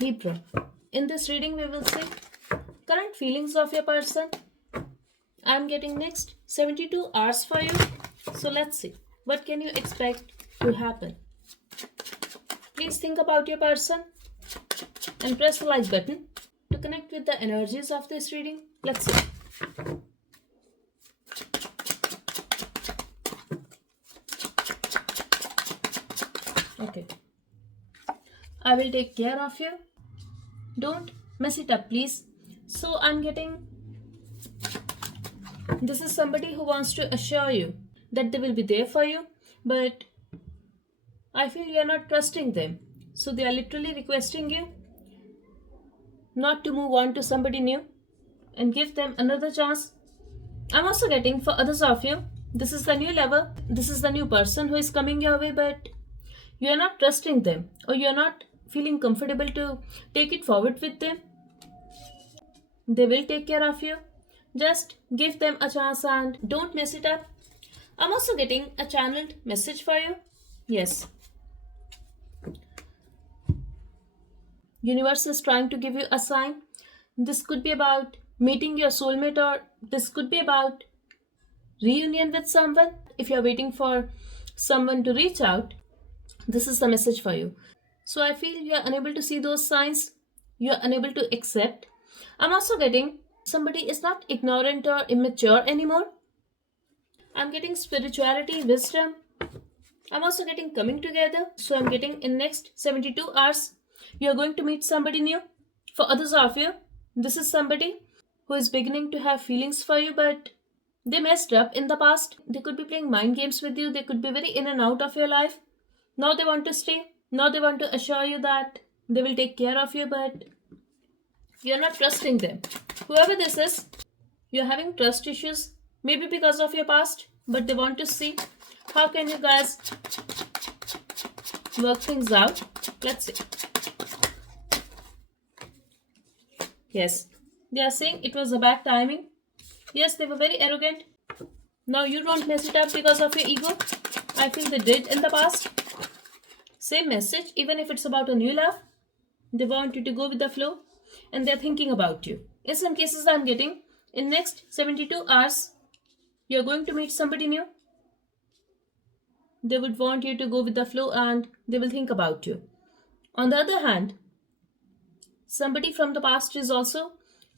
Libra. In this reading, we will see current feelings of your person. I'm getting next 72 hours for you. So let's see. What can you expect to happen? Please think about your person and press the like button to connect with the energies of this reading. Let's see. Okay. I will take care of you. Don't mess it up, please. So I'm getting, this is somebody who wants to assure you that they will be there for you, but I feel you are not trusting them. So they are literally requesting you not to move on to somebody new and give them another chance. I'm also getting for others of you, this is the new level, this is the new person who is coming your way, but you are not trusting them or you are not feeling comfortable to take it forward with them. They will take care of you. Just give them a chance and don't mess it up. I'm also getting a channeled message for you. Yes. Universe is trying to give you a sign. This could be about meeting your soulmate, or this could be about reunion with someone. If you're waiting for someone to reach out, this is the message for you. So I feel you're unable to see those signs. You're unable to accept. I'm also getting somebody is not ignorant or immature anymore. I'm getting spirituality, wisdom. I'm also getting coming together. So I'm getting in next 72 hours, you're going to meet somebody new. For others of you, this is somebody who is beginning to have feelings for you, but they messed up in the past. They could be playing mind games with you. They could be very in and out of your life. Now they want to stay. Now they want to assure you that they will take care of you, but you're not trusting them. Whoever this is, you're having trust issues, maybe because of your past, but they want to see how can you guys work things out. Let's see. Yes, they are saying it was a bad timing. Yes, they were very arrogant. Now you don't mess it up because of your ego. I feel they did in the past. Same message, even if it's about a new love. They want you to go with the flow and they're thinking about you. In some cases, I'm getting in next 72 hours, you're going to meet somebody new. They would want you to go with the flow and they will think about you. On the other hand, somebody from the past is also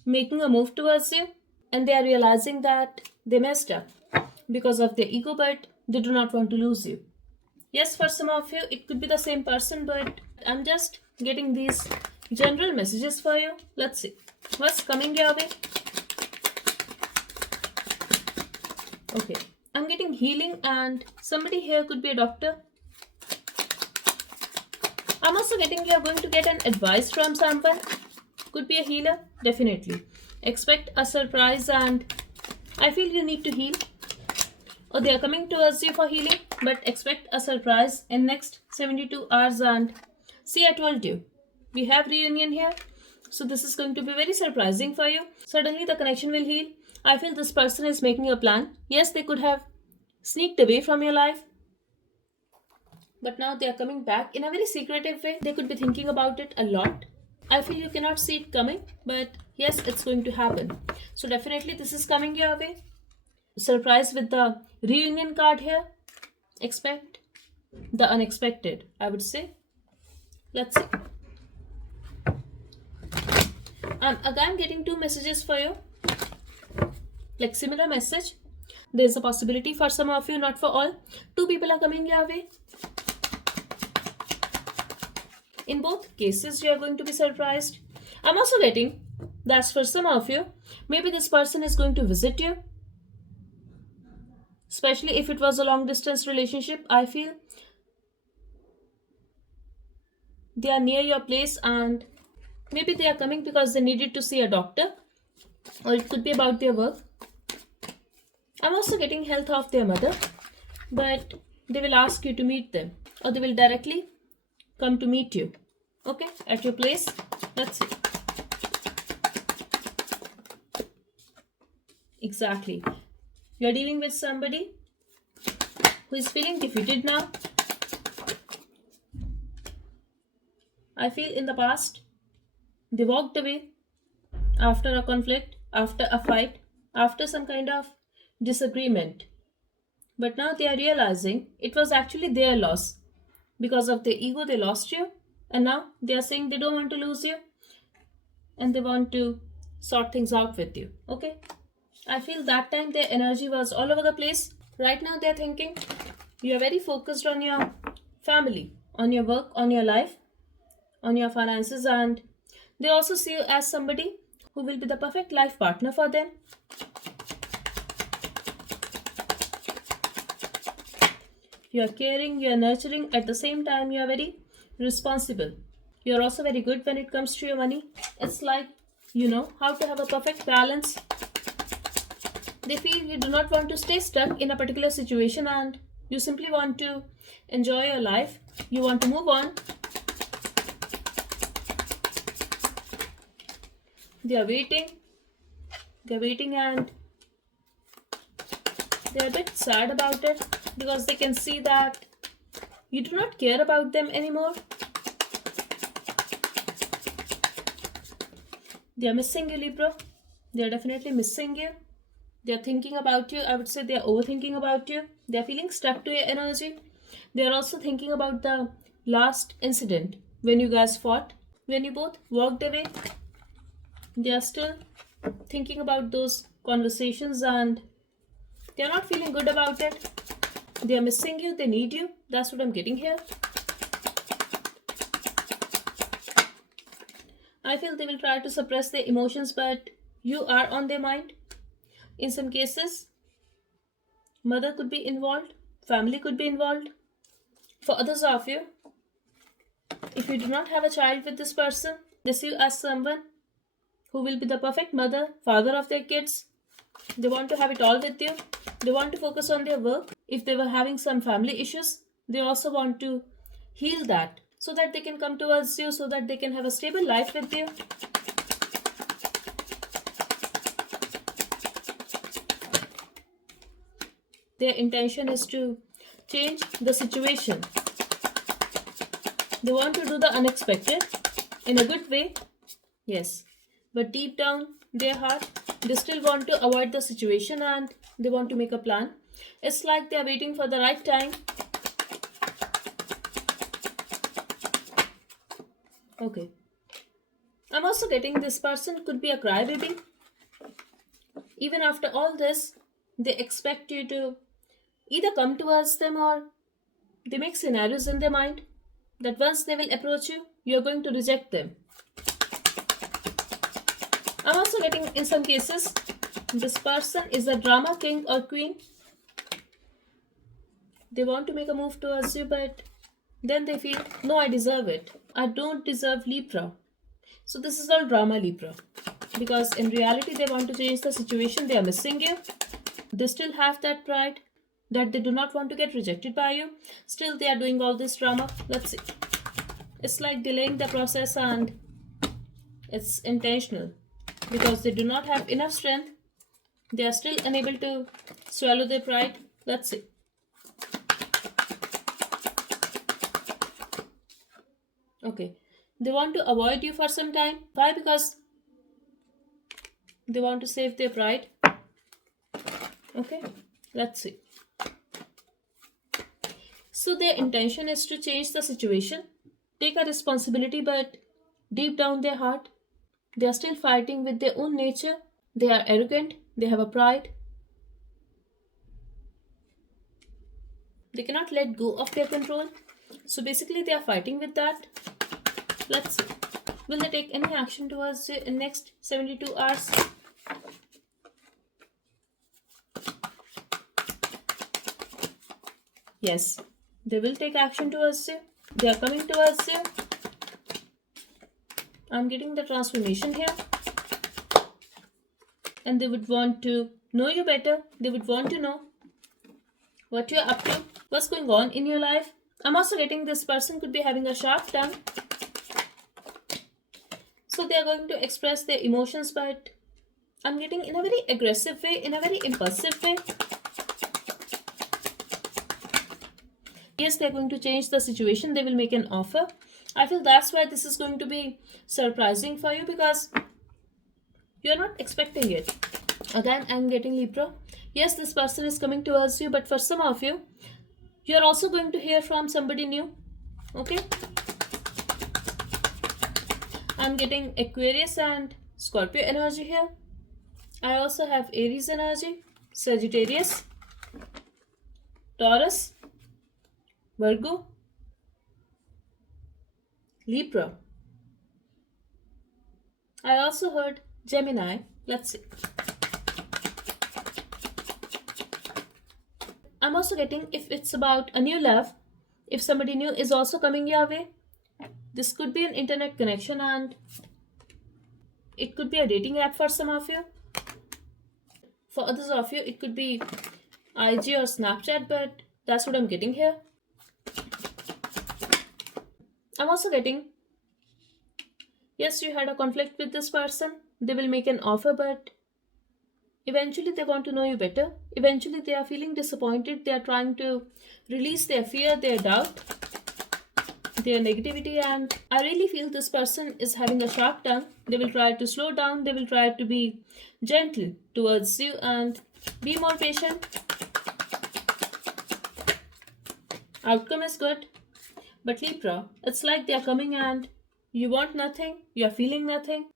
making a move towards you and they are realizing that they messed up because of their ego, but they do not want to lose you. Yes, for some of you, it could be the same person, but I'm just getting these general messages for you. Let's see what's coming your way. Okay, I'm getting healing and somebody here could be a doctor. I'm also getting you're going to get an advice from someone. Could be a healer, definitely. Expect a surprise and I feel you need to heal. Or they are coming towards you for healing, but expect a surprise in next 72 hours and see, I told you. We have reunion here. So this is going to be very surprising for you. Suddenly the connection will heal. I feel this person is making a plan. Yes, they could have sneaked away from your life, but now they are coming back in a very secretive way. They could be thinking about it a lot. I feel you cannot see it coming, but yes, it's going to happen. So definitely this is coming your way. Surprise with the reunion card here. Expect the unexpected, I would say. Let's see. I'm getting two messages for you, like similar message. There's a possibility for some of you, not for all. Two people are coming your way. In both cases, you are going to be surprised. I'm also getting that's for some of you. Maybe this person is going to visit you, especially if it was a long distance relationship. I feel they are near your place and maybe they are coming because they needed to see a doctor, or it could be about their work. I'm also getting health of their mother, but they will ask you to meet them or they will directly come to meet you, okay, at your place. Let's see. Exactly. You're dealing with somebody who is feeling defeated now. I feel in the past They walked away after a conflict, after a fight, after some kind of disagreement. But now they are realizing it was actually their loss. Because of their ego, they lost you. And now they are saying they don't want to lose you and they want to sort things out with you. Okay? I feel that time their energy was all over the place. Right now they're thinking you are very focused on your family, on your work, on your life, on your finances, and they also see you as somebody who will be the perfect life partner for them. You are caring, you are nurturing, at the same time, you are very responsible. You are also very good when it comes to your money. It's like you know how to have a perfect balance. They feel you do not want to stay stuck in a particular situation and you simply want to enjoy your life. You want to move on. They are waiting. They're waiting and they're a bit sad about it because they can see that you do not care about them anymore. They are missing you, Libra. They are definitely missing you. They are thinking about you. I would say they are overthinking about you. They are feeling stuck to your energy. They are also thinking about the last incident when you guys fought, when you both walked away. They are still thinking about those conversations and they are not feeling good about it. They are missing you. They need you. That's what I'm getting here. I feel they will try to suppress their emotions, but you are on their mind. In some cases, mother could be involved, family could be involved. For others of you, if you do not have a child with this person, they see you as someone who will be the perfect mother, father of their kids. They want to have it all with you. They want to focus on their work. If they were having some family issues, they also want to heal that so that they can come towards you, so that they can have a stable life with you. Their intention is to change the situation. They want to do the unexpected in a good way, yes. But deep down their heart, they still want to avoid the situation and they want to make a plan. It's like they are waiting for the right time. Okay. I'm also getting this person could be a crybaby. Even after all this, they expect you to either come towards them or they make scenarios in their mind that once they will approach you, you're going to reject them. I'm also getting in some cases, this person is a drama king or queen. They want to make a move towards you, but then they feel, no, I deserve it. I don't deserve Libra. So this is all drama, Libra. Because in reality, they want to change the situation. They are missing you. They still have that pride that they do not want to get rejected by you. Still, they are doing all this drama. Let's see. It's like delaying the process and it's intentional because they do not have enough strength. They are still unable to swallow their pride. Let's see. Okay. They want to avoid you for some time. Why? Because they want to save their pride. Okay. Let's see. So their intention is to change the situation, take a responsibility, but deep down their heart, they are still fighting with their own nature. They are arrogant. They have a pride. They cannot let go of their control. So basically they are fighting with that. Let's see. Will they take any action towards you in next 72 hours? Yes, they will take action towards you. They are coming towards you. I'm getting the transformation here. And they would want to know you better. They would want to know what you're up to, what's going on in your life. I'm also getting this person could be having a sharp tongue. So they are going to express their emotions, but I'm getting in a very aggressive way, in a very impulsive way. Yes, they're going to change the situation. They will make an offer. I feel that's why this is going to be surprising for you because you're not expecting it. Again, I'm getting Libra. Yes, this person is coming towards you, but for some of you, you're also going to hear from somebody new. Okay? I'm getting Aquarius and Scorpio energy here. I also have Aries energy, Sagittarius, Taurus, Virgo, Libra. I also heard Gemini. Let's see. I'm also getting if it's about a new love, if somebody new is also coming your way, this could be an internet connection and it could be a dating app for some of you. For others of you, it could be IG or Snapchat, but that's what I'm getting here. I'm also getting, yes, you had a conflict with this person. They will make an offer, but eventually they want to know you better. Eventually they are feeling disappointed. They are trying to release their fear, their doubt, their negativity, and I really feel this person is having a sharp tongue. They will try to slow down, they will try to be gentle towards you and be more patient. Outcome is good, but Libra, it's like they are coming and you want nothing, you are feeling nothing,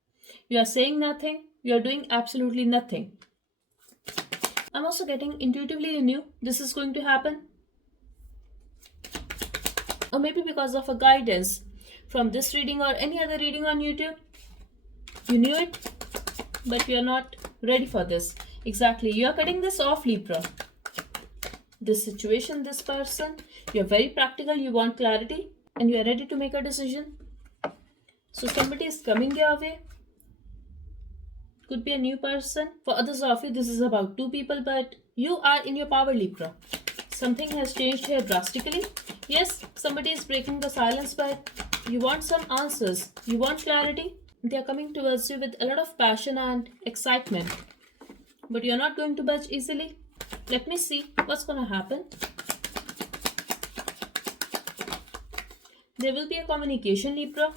you are saying nothing, you are doing absolutely nothing. I'm also getting intuitively you knew this is going to happen. Or maybe because of a guidance from this reading or any other reading on YouTube. You knew it, but you're not ready for this. Exactly, you're cutting this off, Libra. This situation, this person, you're very practical, you want clarity, and you are ready to make a decision. So somebody is coming your way. Could be a new person. For others of you, this is about two people, but you are in your power, Libra. Something has changed here drastically. Yes, somebody is breaking the silence, but you want some answers. You want clarity. They are coming towards you with a lot of passion and excitement. But you're not going to budge easily. Let me see what's going to happen. There will be a communication, Libra.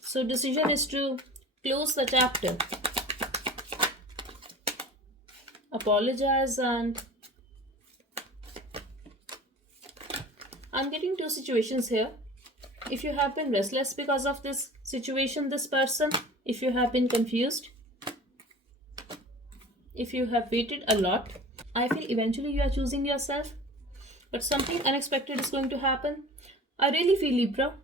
So decision is to close the chapter. Apologize, and I'm getting two situations here. If you have been restless because of this situation, this person, if you have been confused, if you have waited a lot, I feel eventually you are choosing yourself, but something unexpected is going to happen. I really feel, Libra,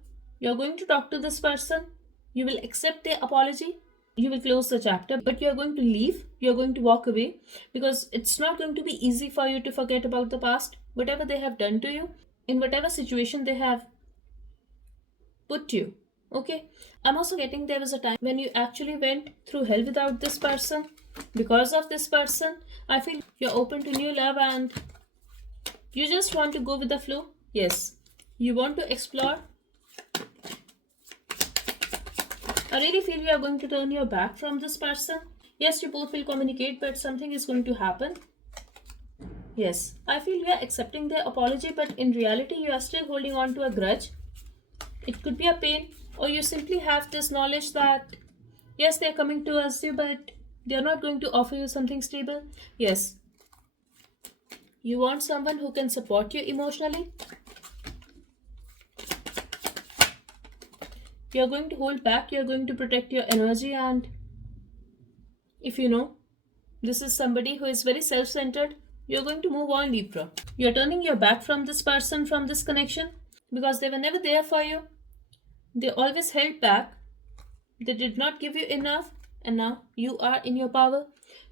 you're going to talk to this person, you will accept their apology, you will close the chapter, but you're going to leave, you're going to walk away because it's not going to be easy for you to forget about the past, whatever they have done to you, in whatever situation they have put you. Okay, I'm also getting there was a time when you actually went through hell without this person. Because of this person, I feel you're open to new love and you just want to go with the flow. Yes, you want to explore. I really feel you are going to turn your back from this person. Yes, you both will communicate, but something is going to happen. Yes, I feel you are accepting their apology, but in reality, you are still holding on to a grudge. It could be a pain, or you simply have this knowledge that yes, they are coming towards you, but they are not going to offer you something stable. Yes, you want someone who can support you emotionally. You are going to hold back, you are going to protect your energy, and if you know this is somebody who is very self-centered, you're going to move on, Libra. You're turning your back from this person, from this connection, because they were never there for you. They always held back. They did not give you enough, and now you are in your power.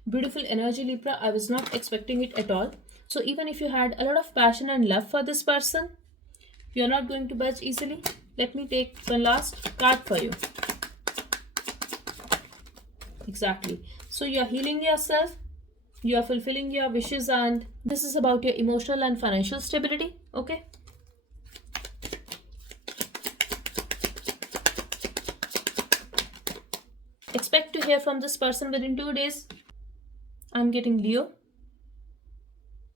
Beautiful energy, Libra. I was not expecting it at all. So even if you had a lot of passion and love for this person, you're not going to budge easily. Let me take one last card for you. Exactly. So you're healing yourself, you are fulfilling your wishes, and this is about your emotional and financial stability. Okay. Expect to hear from this person within 2 days. I'm getting Leo,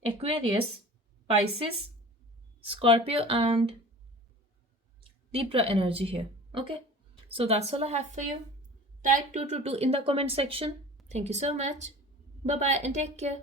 Aquarius, Pisces, Scorpio and Libra energy here. Okay, so that's all I have for you. Type 222 in the comment section. Thank you so much. Bye bye and take care.